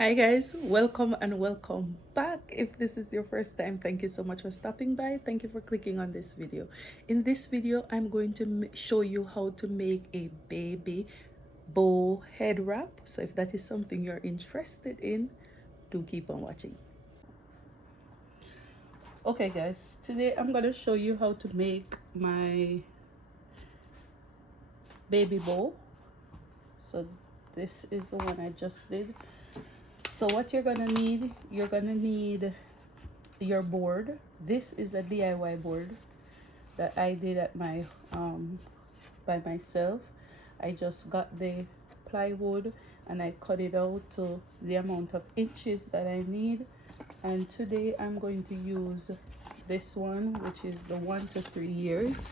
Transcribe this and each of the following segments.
Hi guys, welcome and welcome back. If this is your first time, thank you so much for stopping by. Thank you for clicking on this video. In this video, I'm going to show you how to make a baby bow head wrap. So if that is something you're interested in, do keep on watching. Okay guys, today I'm going to show you how to make my baby bow. So this is the one I just did. So what you're gonna need, your board. This is a DIY board that I did at my by myself. I just got the plywood and I cut it out to the amount of inches that I need. And today I'm going to use this one, which is the 1 to 3 years.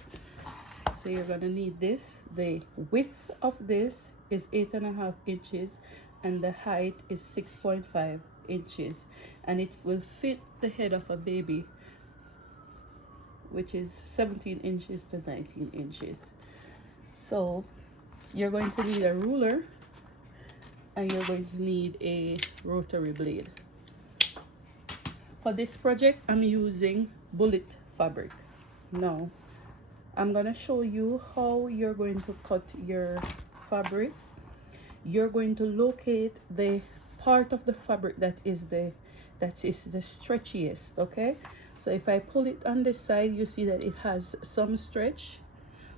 So you're gonna need this. The width of this is 8.5 inches and the height is 6.5 inches, and it will fit the head of a baby, which is 17 inches to 19 inches. So you're going to need a ruler and you're going to need a rotary blade. For this project, I'm using bullet fabric. Now I'm gonna show you how you're going to cut your fabric. You're going to locate the part of the fabric that is the stretchiest. Okay, so if I pull it on this side, you see that it has some stretch,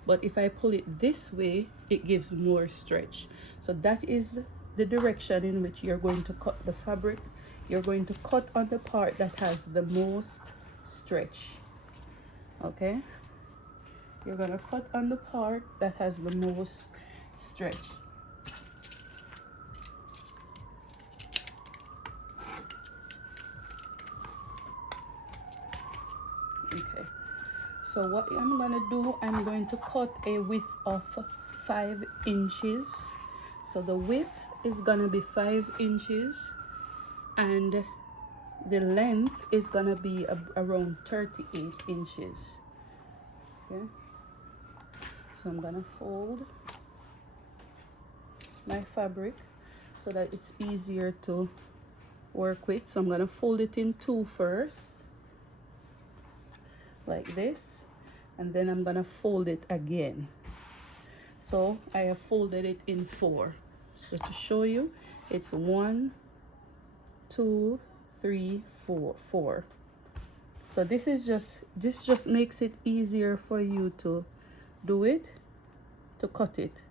but if I pull it this way, it gives more stretch. So that is the direction in which you're going to cut the fabric. You're going to cut on the part that has the most stretch. Okay, you're going to cut on the part that has the most stretch. Okay, so what I'm gonna do, I'm going to cut a width of 5 inches. So the width is gonna be 5 inches and the length is gonna be around 38 inches. Okay, so I'm gonna fold my fabric so that it's easier to work with. So I'm gonna fold it in two first, like this, and then I'm gonna fold it again. So I have folded it in 4. So to show you, it's 1, 2, 3, 4, 4. So this just makes it easier for you to do it, to cut it.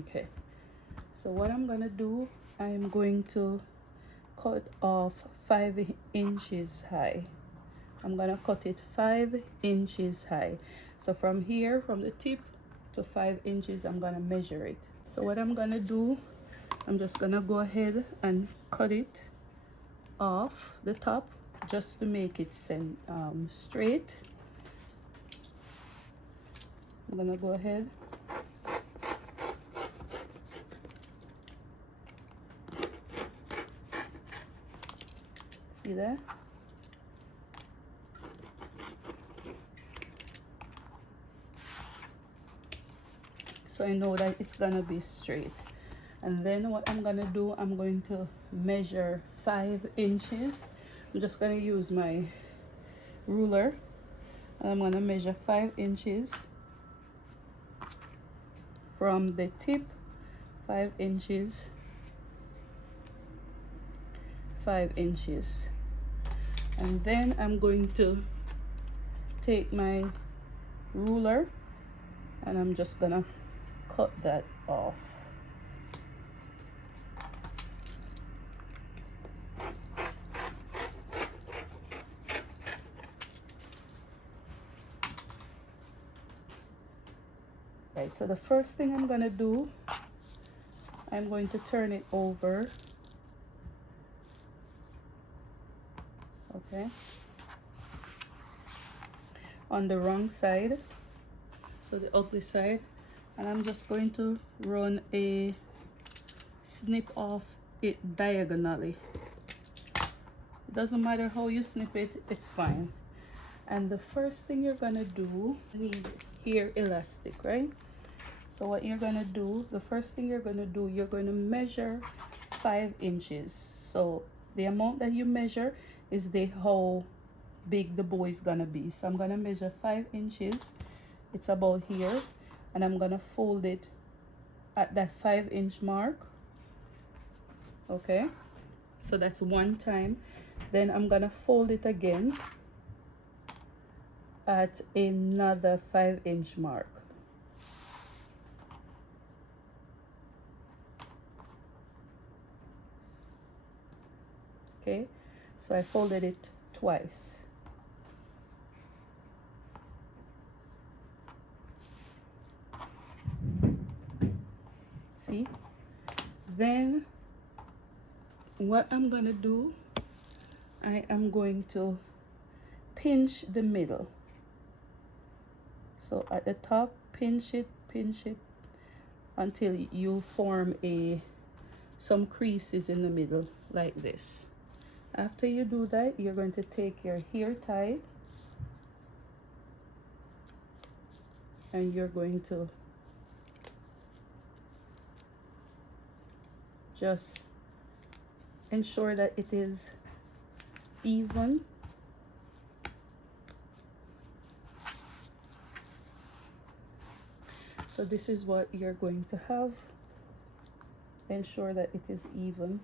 Okay, so what I'm gonna do, I'm going to cut off 5 inches high. I'm gonna cut it 5 inches high. So from here, from the tip to 5 inches, I'm gonna measure it. So what I'm gonna do, I'm just gonna go ahead and cut it off the top just to make it straight. I'm gonna go ahead see that. So I know that it's gonna be straight. And then what I'm gonna do, I'm going to measure 5 inches. I'm just gonna use my ruler and I'm gonna measure 5 inches from the tip. 5 inches, 5 inches, and then I'm going to take my ruler and I'm just gonna cut that off. Right, so the first thing I'm gonna do, I'm going to turn it over. Okay, on the wrong side, so the ugly side, and I'm just going to run a snip off it diagonally. It doesn't matter how you snip it, it's fine. And the first thing you're gonna do, you need hair elastic, right? So what you're gonna do, the first thing you're gonna do, you're gonna measure 5 inches. So the amount that you measure is the how big the bow is gonna be. So I'm gonna measure 5 inches. It's about here, and I'm gonna fold it at that 5-inch mark. Okay, so that's one time. Then I'm gonna fold it again at another 5-inch mark. Okay, so I folded it twice. See? Then what I'm gonna do, I am going to pinch the middle. So at the top, pinch it until you form some creases in the middle like this. After you do that, you're going to take your hair tie and you're going to just ensure that it is even. So this is what you're going to have. Ensure that it is even.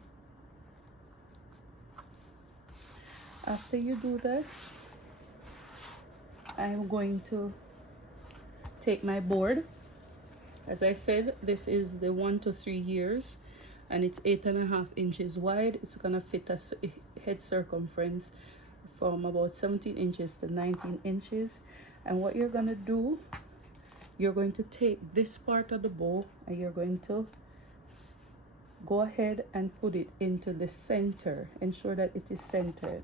After you do that, I'm going to take my board. As I said, this is the 1 to 3 years, and it's 8.5 inches wide. It's gonna fit a head circumference from about 17 inches to 19 inches. And what you're gonna do, you're going to take this part of the bow and you're going to go ahead and put it into the center. Ensure that it is centered.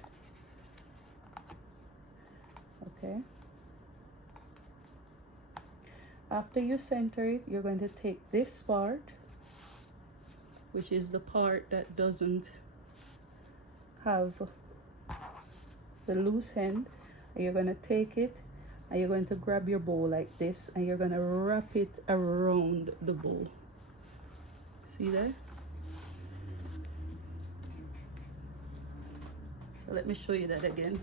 Okay. After you center it, you're going to take this part, which is the part that doesn't have the loose end, and you're going to take it and you're going to grab your bow like this and you're going to wrap it around the bow. See that? So let me show you that again.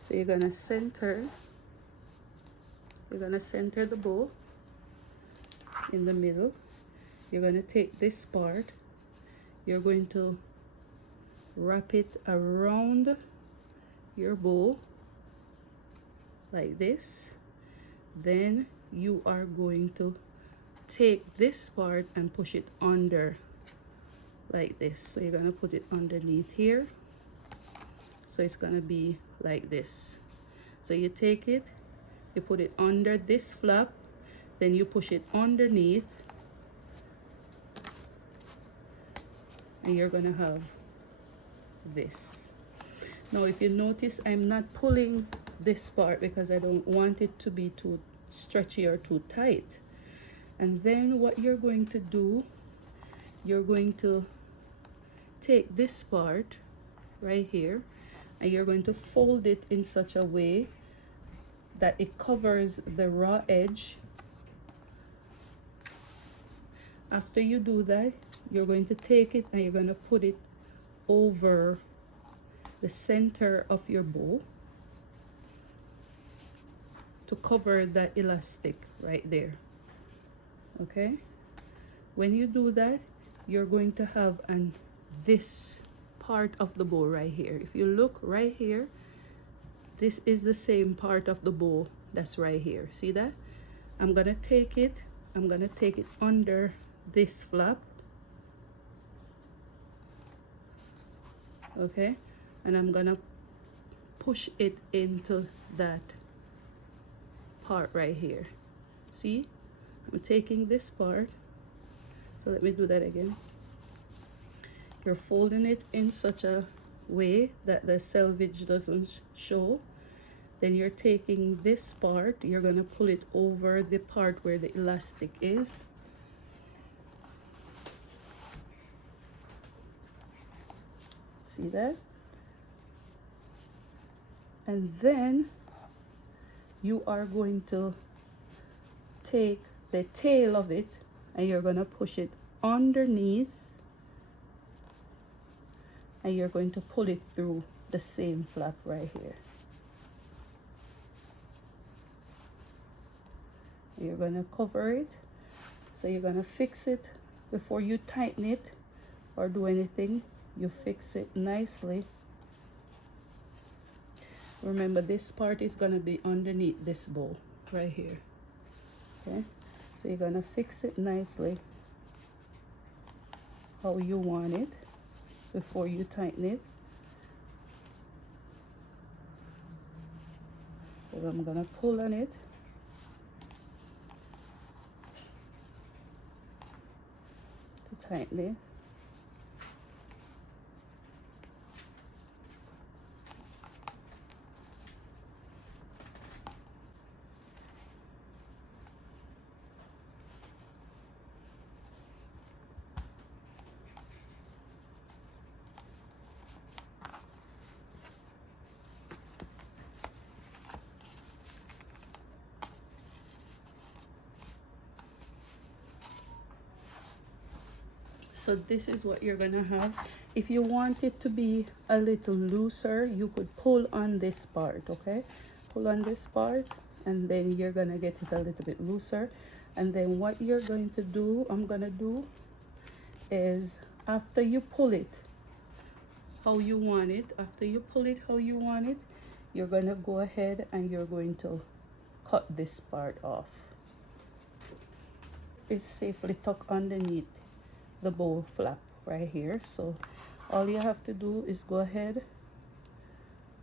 So you're going to center the bow in the middle. You're going to take this part, you're going to wrap it around your bow like this. Then you are going to take this part and push it under like this. So you're going to put it underneath here, so it's going to be like this. So you take it, you put it under this flap, then you push it underneath, and you're gonna have this. Now if you notice, I'm not pulling this part because I don't want it to be too stretchy or too tight. And then what you're going to do, you're going to take this part right here and you're going to fold it in such a way that it covers the raw edge. After you do that, you're going to take it and you're going to put it over the center of your bow to cover that elastic right there. Okay, when you do that, you're going to have this part of the bow right here. If you look right here, this is the same part of the bow that's right here. See that? I'm gonna take it under this flap. Okay, and I'm gonna push it into that part right here. See, I'm taking this part. So let me do that again. You're folding it in such a way that the selvage doesn't show. Then you're taking this part, you're gonna pull it over the part where the elastic is. See that? And then you are going to take the tail of it and you're going to push it underneath, and you're going to pull it through the same flap right here. You're going to cover it, so you're going to fix it before you tighten it or do anything. You fix it nicely. Remember, this part is going to be underneath this bow right here. Okay, so you're going to fix it nicely how you want it before you tighten it. So I'm going to pull on it. To tighten it. So this is what you're gonna have. If you want it to be a little looser, you could pull on this part, okay? Pull on this part, and then you're gonna get it a little bit looser. And then what you're going to do, I'm gonna do, is after you pull it how you want it, you're gonna go ahead and you're going to cut this part off. It's safely tucked underneath the bow flap right here, so all you have to do is go ahead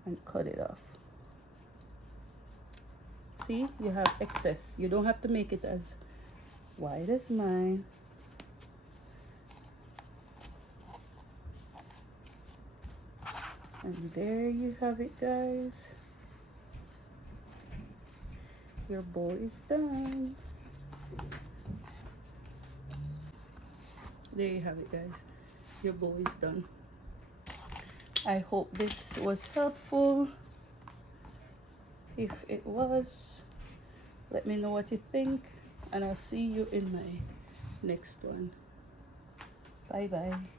and cut it off. See, you have excess. You don't have to make it as wide as mine. And there you have it, guys. Your bow is done. There you have it, guys. Your bow is done. I hope this was helpful. If it was, let me know what you think, and I'll see you in my next one. Bye bye.